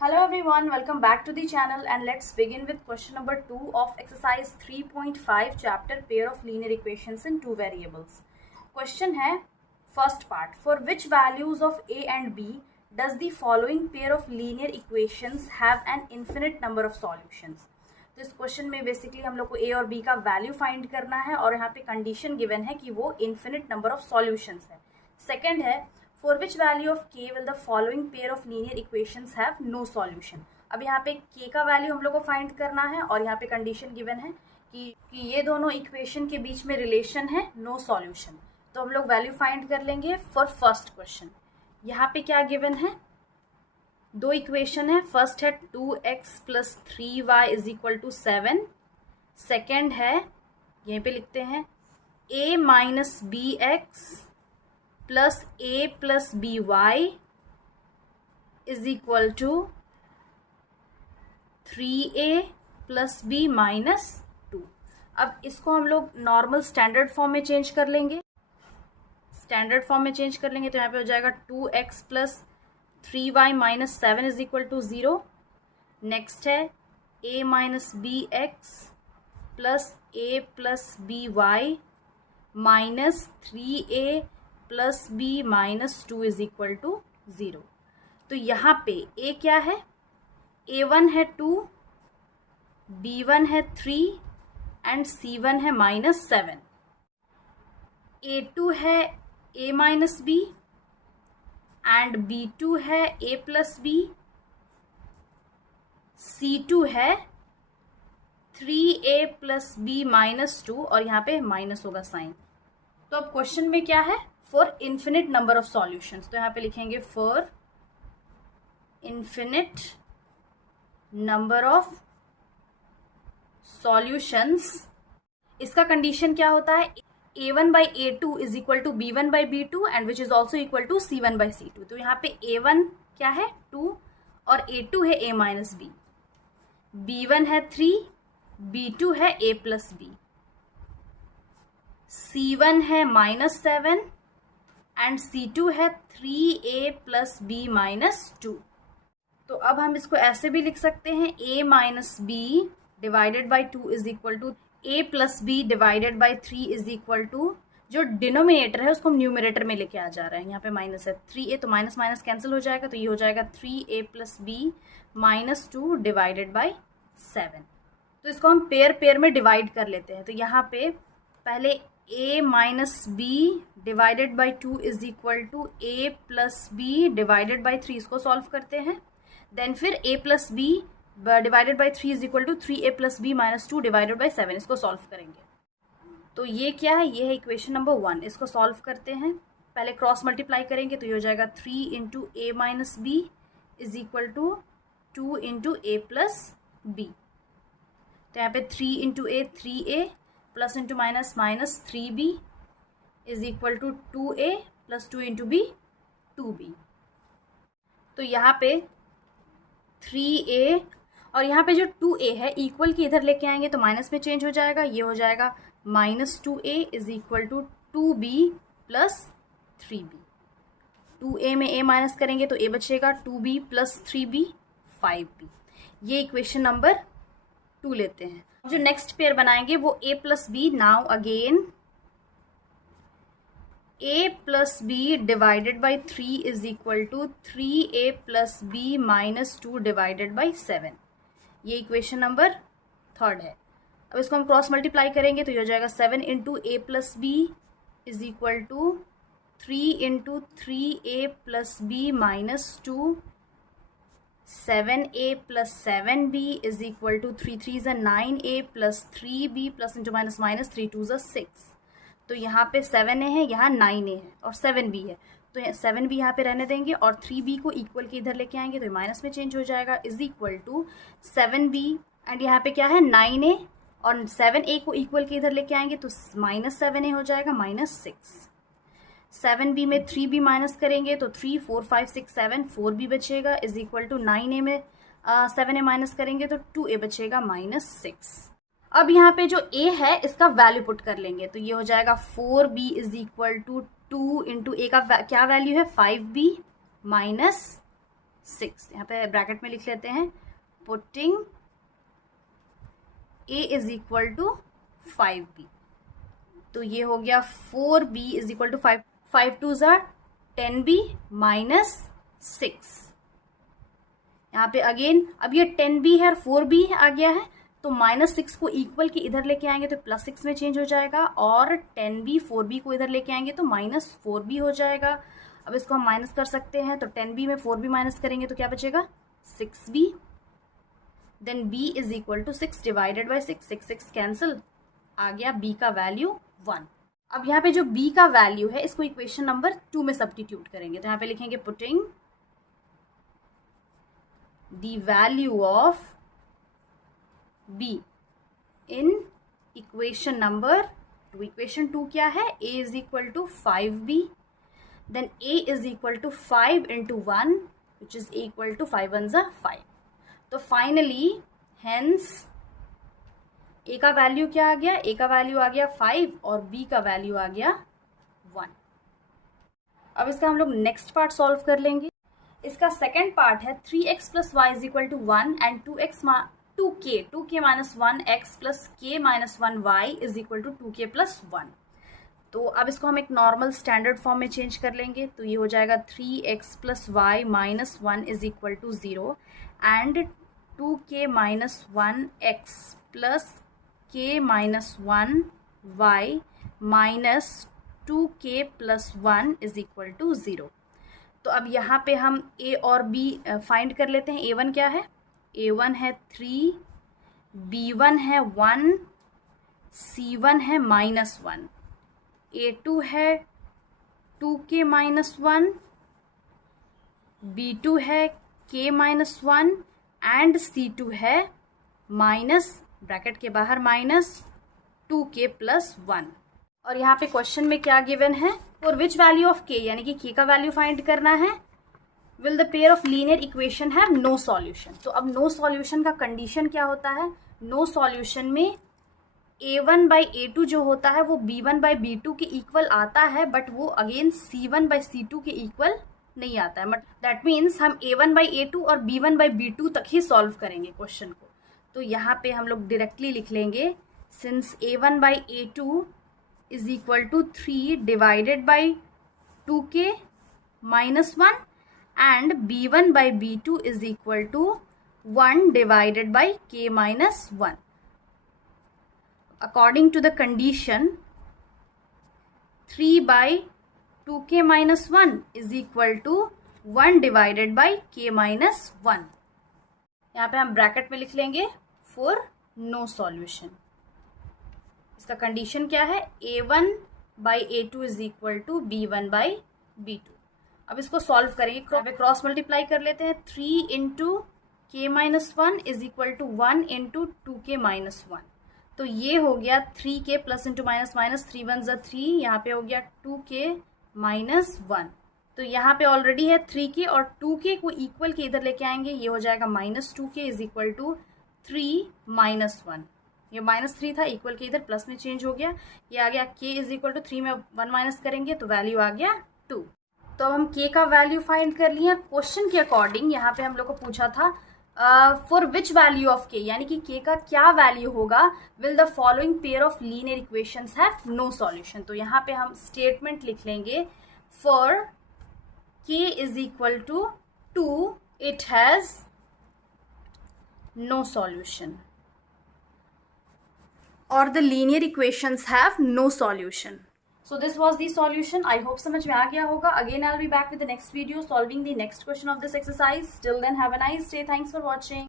Hello everyone, welcome back to the channel and let's begin with question number 2 of exercise 3.5 chapter pair of linear equations in two variables. Question है first part, for which values of a and b does the following pair of linear equations have an infinite number of solutions? तो इस question में basically हम लोग को a और b का value find करना है और यहाँ पे कंडीशन गिवन है कि वो इन्फिनिट नंबर ऑफ सॉल्यूशंस है. सेकंड है for which value of k will the following pair of linear equations have no solution. अब यहाँ पे k का वैल्यू हम लोग को फाइंड करना है और यहाँ पे कंडीशन गिवन है कि ये दोनों इक्वेशन के बीच में रिलेशन है नो सॉल्यूशन. तो हम लोग वैल्यू फाइंड कर लेंगे फॉर फर्स्ट क्वेश्चन. यहाँ पे क्या गिवन है, दो इक्वेशन है. फर्स्ट है 2x + 3y = 7. सेकेंड है यहीं पे लिखते हैं a - bx + a + by = 3a + b - 2. अब इसको हम लोग नॉर्मल स्टैंडर्ड फॉर्म में चेंज कर लेंगे. तो यहाँ पे हो जाएगा 2x + 3y - 7 = 0. नेक्स्ट है a - bx + a + by - 3a + b - 2 = 0. तो यहाँ पे a क्या है, a1 है 2, b1 है 3 एंड c1 है -7. a2 है a - b एंड b2 है a + b. c2 है 3a + b - 2 और यहाँ पे माइनस होगा साइन. तो अब क्वेश्चन में क्या है, for infinite number of solutions. तो यहाँ पे लिखेंगे for infinite number of solutions. इसका कंडीशन क्या होता है, a1/a2 = b1/b2 and which is also equal to c1/c2. तो यहाँ पे a1 क्या है 2 और a2 है a - b, b1 है 3, b2 है a + b, c1 है -7 एंड c2 है 3a + b - 2. तो अब हम इसको ऐसे भी लिख सकते हैं a - b / 2 = a + b / 3 = जो डिनोमिनेटर है उसको हम न्यूमरेटर में लेके आ जा रहे हैं. यहाँ पे माइनस है 3a, तो माइनस माइनस कैंसिल हो जाएगा. तो ये हो जाएगा 3a + b - 2 / 7. तो इसको हम पेयर में डिवाइड कर लेते हैं. तो यहाँ पे पहले a - b / 2 = a + b / 3 इसको सॉल्व करते हैं. देन फिर a + b / 3 = 3a + b - 2 / 7 इसको सॉल्व करेंगे. तो ये क्या है, ये है इक्वेशन नंबर 1. इसको सॉल्व करते हैं, पहले क्रॉस मल्टीप्लाई करेंगे तो ये हो जाएगा 3 × a - b = 2 × a + b. तो यहाँ पे 3 × a 3a plus into minus -3b = 2a + 2 × b 2b. तो यहाँ पे 3a और यहाँ पे जो 2a है इक्वल की इधर लेके आएंगे तो माइनस में चेंज हो जाएगा. ये हो जाएगा -2a = 2b + 3b. 2a में a माइनस करेंगे तो a बचेगा, 2b + 3b 5b. ये इक्वेशन नंबर 2 लेते हैं. जो नेक्स्ट पेयर बनाएंगे वो a + b. Now again a + b / 3 = 3a + b - 2 / 7. ये इक्वेशन नंबर 3 है. अब इसको हम क्रॉस मल्टीप्लाई करेंगे तो ये हो जाएगा 7 × a + b = 3 × 3a + b - 2 7a + 7b = 3 3s are 9a + 3b plus into minus minus 3 2s are 6. तो यहाँ पे 7a है, यहाँ 9a है और 7b है. तो 7b यहाँ पे रहने देंगे और 3b को इक्वल के इधर लेके आएंगे तो माइनस में चेंज हो जाएगा = 7b एंड यहाँ पे क्या है 9a और 7a को इक्वल के इधर लेके आएंगे तो -7a हो जाएगा -6. 7b में 3b माइनस करेंगे तो 3 4 5 6 7 4b बचेगा = 9a में 7a माइनस करेंगे तो 2a बचेगा -6. अब यहाँ पे जो a है इसका वैल्यू पुट कर लेंगे तो ये हो जाएगा 4b = 2 × a का क्या वैल्यू है 5b - 6। यहाँ पे ब्रैकेट में लिख लेते हैं putting a is equal to 5b। तो ये हो गया 4b इज इक्वल टू 5, 5 2 ज़ा 10b माइनस 6। यहाँ पे अगेन अब ये 10b है और 4b आ गया है, तो -6 को इक्वल के इधर लेके आएंगे तो +6 में चेंज हो जाएगा, और 10b 4b को इधर लेके आएंगे तो -4b हो जाएगा। अब इसको हम माइनस कर सकते हैं, तो 10b में 4b माइनस करेंगे तो क्या बचेगा 6b। Then b is equal to 6 divided by 6, 6 6 cancel, आ गया b का वैल्यू 1। अब यहाँ पे जो b का वैल्यू है इसको इक्वेशन नंबर 2 में सब्स्टिट्यूट करेंगे, तो यहाँ पे लिखेंगे putting the value of b in equation number 2। Equation 2 क्या है, a is equal to 5b, then a is equal to 5 into 1 which is equal to 5 1 ज़ा 5। तो फाइनली हेंस a का वैल्यू क्या आ गया, a का वैल्यू आ गया 5 और b का वैल्यू आ गया 1। अब इसका हम लोग नेक्स्ट पार्ट सॉल्व कर लेंगे। इसका सेकेंड पार्ट है 3x plus y is equal to 1 and 2k minus 1x plus k minus 1 y is equal to 2k plus 1। तो अब इसको हम एक नॉर्मल स्टैंडर्ड फॉर्म में चेंज कर लेंगे, तो ये हो जाएगा 3x plus y minus 1 is equal to 0 and 2k minus 1x plus k minus 1 y minus 2k plus 1 is equal to 0। तो अब यहाँ पे हम a और b फाइंड कर लेते हैं। a1 क्या है, a1 है 3, b1 है 1, c1 है -1, a2 है 2k माइनस 1, b2 है k माइनस 1 एंड c2 है माइनस ब्रैकेट के बाहर माइनस 2k प्लस 1। और यहाँ पे क्वेश्चन में क्या गिवन है, for which value of k, यानी कि k का वैल्यू फाइंड करना है, will the pair of linear equation have no solution. तो अब नो सॉल्यूशन का कंडीशन क्या होता है, नो सॉल्यूशन में a1 बाई a2 जो होता है वो b1 बाई b2 के इक्वल आता है, बट वो अगेन c1 बाई c2 के इक्वल नहीं आता है। दैट मीन्स हम a1 बाई a2 और b1 बाई b2 तक ही सॉल्व करेंगे क्वेश्चन को। तो यहाँ पे हम लोग डायरेक्टली लिख लेंगे since a1 by a2 is equal to 3 divided by 2k minus 1 and b1 by b2 is equal to 1 divided by k minus 1। According to the condition 3 by 2k minus 1 is equal to 1 divided by k minus 1। यहाँ पे हम bracket में लिख लेंगे for no solution. इसका condition क्या है, a1 by a2 is equal to b1 by b2। अब इसको सॉल्व करेंगे, क्रॉस मल्टीप्लाई कर लेते हैं। 3 into k minus 1 is equal to 1 into 2k minus 1। तो ये हो गया 3k plus into minus minus 3 1 ज़ा 3, यहाँ पे हो गया 2k माइनस 1। तो यहाँ पे ऑलरेडी है 3k और 2k को इक्वल के इधर लेके आएंगे, ये हो जाएगा minus 2k is equal to 3 minus 1। ये -3 था, इक्वल के इधर प्लस में चेंज हो गया, ये आ गया k इज इक्वल टू 3 में 1 माइनस करेंगे तो वैल्यू आ गया 2। तो अब हम k का वैल्यू फाइंड कर लिया। क्वेश्चन के अकॉर्डिंग यहाँ पे हम लोग को पूछा था for which value of k, यानी कि k का क्या वैल्यू होगा, will the following pair of linear equations have no solution. तो यहाँ पे हम स्टेटमेंट लिख लेंगे for k is equal to 2 it has no solution or the linear equations have no solution. So this was the solution. I hope समझ में आ गया होगा. Again I'll be back with the next video solving the next question of this exercise. Till then have a nice day. Thanks for watching.